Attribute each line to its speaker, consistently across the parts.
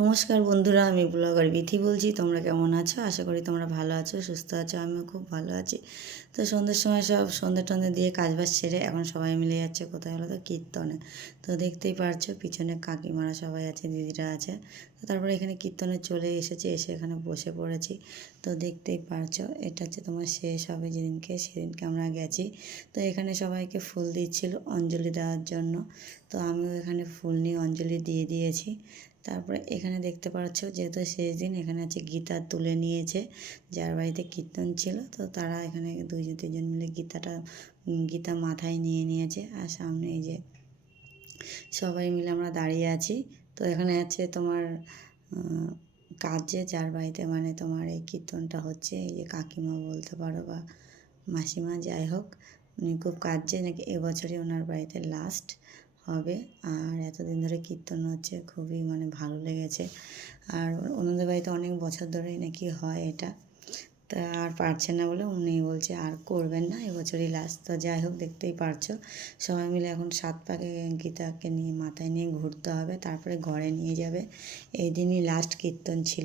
Speaker 1: নমস্কার বন্ধুরা, আমি ব্লগার বিথি বলছি। তোমরা কেমন আছো? আশা করি তোমরা ভালো আছো, সুস্থ আছো, আমিও খুব ভালো আছি। তো সন্ধ্যের সময় সব সন্ধ্যে টন্ধে দিয়ে কাজবাজ সেরে এখন সবাই মিলে যাচ্ছে কোথায় হলো তো? কীর্তনে। তো দেখতেই পারছ, পিছনে কাকিমারা সবাই আছে, দিদিরা আছে। তো তারপরে এখানে কীর্তনে চলে এসেছি, এসে এখানে বসে পড়েছি। তো দেখতেই পারছ, এটা হচ্ছে তোমার শেষ হবে যেদিনকে, সেদিনকে আমরা গেছি। তো এখানে সবাইকে ফুল দিচ্ছিল অঞ্জলি দেওয়ার জন্য। তো আমিও এখানে ফুল নিয়ে অঞ্জলি দিয়ে দিয়েছি। তারপরে এখানে দেখতে পাচ্ছ যেহেতু শেষ দিন, এখানে আছে গীতা তুলে নিয়েছে, যার বাড়িতে কীর্তন ছিল। তো তারা এখানে দুজন তিনজন মিলে গীতাটা গীতা মাথায় নিয়ে নিয়েছে। আর সামনে এই যে সবাই মিলে আমরা দাঁড়িয়ে আছি। তো এখানে আছে তোমার কাজে যার বাড়িতে মানে তোমার এই কীর্তনটা হচ্ছে। এই যে কাকিমা বলতে পারো বা মাসিমা, যাই হোক, উনি খুব কাজে নাকি এবছরই ওনার বাড়িতে লাস্ট হবে। আর এতদিন ধরে কীর্তন হচ্ছে, খুবই মানে ভালো লেগেছে। আর ওনাদের বাড়িতে অনেক বছর ধরেই নাকি হয় এটা। তা আর পারছে না বলে উনি বলছে আর করবেন না, এবছরই লাস্ট তো যাই হোক, দেখতেই পারছ। সবাই মিলে এখন সাত পাকে গীতাকে নিয়ে মাথায় নিয়ে ঘুরতে হবে, তারপরে ঘরে নিয়ে যাবে। এই দিনই লাস্ট কীর্তন ছিল।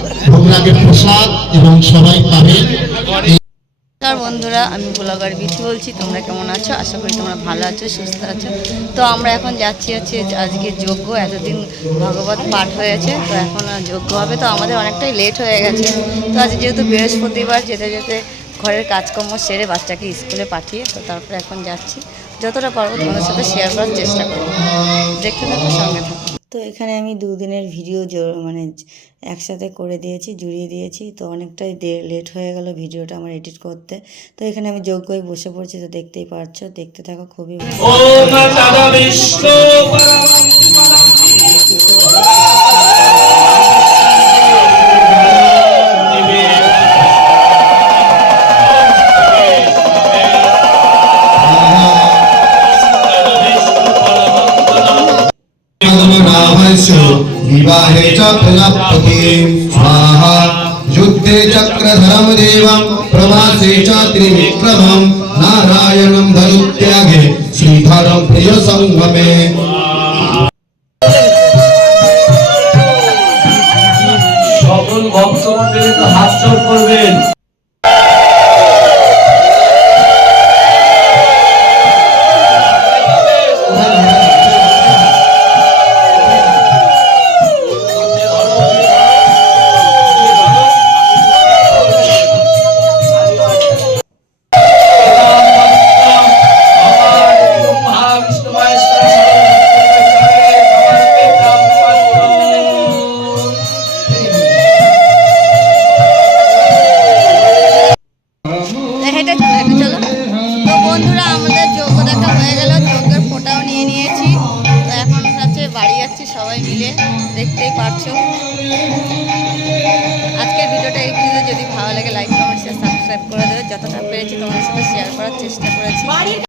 Speaker 2: ভোগরাগের প্রসাদ এবং সবাই পাবেন
Speaker 1: নমস্কার বন্ধুরা, আমি ব্লগার বিথি বলছি। তোমরা কেমন আছো? আশা করি তোমরা ভালো আছো, সুস্থ আছো। তো আমরা এখন যাচ্ছি হচ্ছে আজকে যজ্ঞ। এতদিন ভগবত পাঠ হয়েছে, তো এখন যজ্ঞ হবে। তো আমাদের অনেকটাই লেট হয়ে গেছে। তো আজ যেহেতু বৃহস্পতিবার, যেতে যেতে ঘরের কাজকর্ম সেরে বাচ্চাকে স্কুলে পাঠিয়ে তো তারপরে এখন যাচ্ছি। যতটা পারব তোমাদের সাথে শেয়ার করার চেষ্টা করব। দেখতে থাকো, সঙ্গে থাকো। তো এখানে আমি দুদিনের ভিডিও মানে একসাথে করে দিয়েছি, জুড়িয়ে দিয়েছি তো অনেকটাই দে, লেট হয়ে গেল ভিডিওটা আমার এডিট করতে তো এখানে আমি যোগ্যই বসে পড়ছি, তো দেখতেই পারছ দেখতে থাকো, খুবই ভালো।
Speaker 3: वीरेषु विवाहे च प्रजापतिं स्वाहा, युद्धे चक्रधरं देव, प्रवासे च त्रिविक्रमं, नारायणं धनुत्यागे श्रीधरं प्रियसङ्गमे
Speaker 1: যাচ্ছি সবাই মিলে, দেখতেই পারছ। আজকের ভিডিওটা এই ভিডিও যদি ভালো লাগে লাইক কমেন্ট শেয়ার সাবস্ক্রাইব করে দেবে। যতটা পেরেছি তোমাদের সাথে শেয়ার করার চেষ্টা করেছি।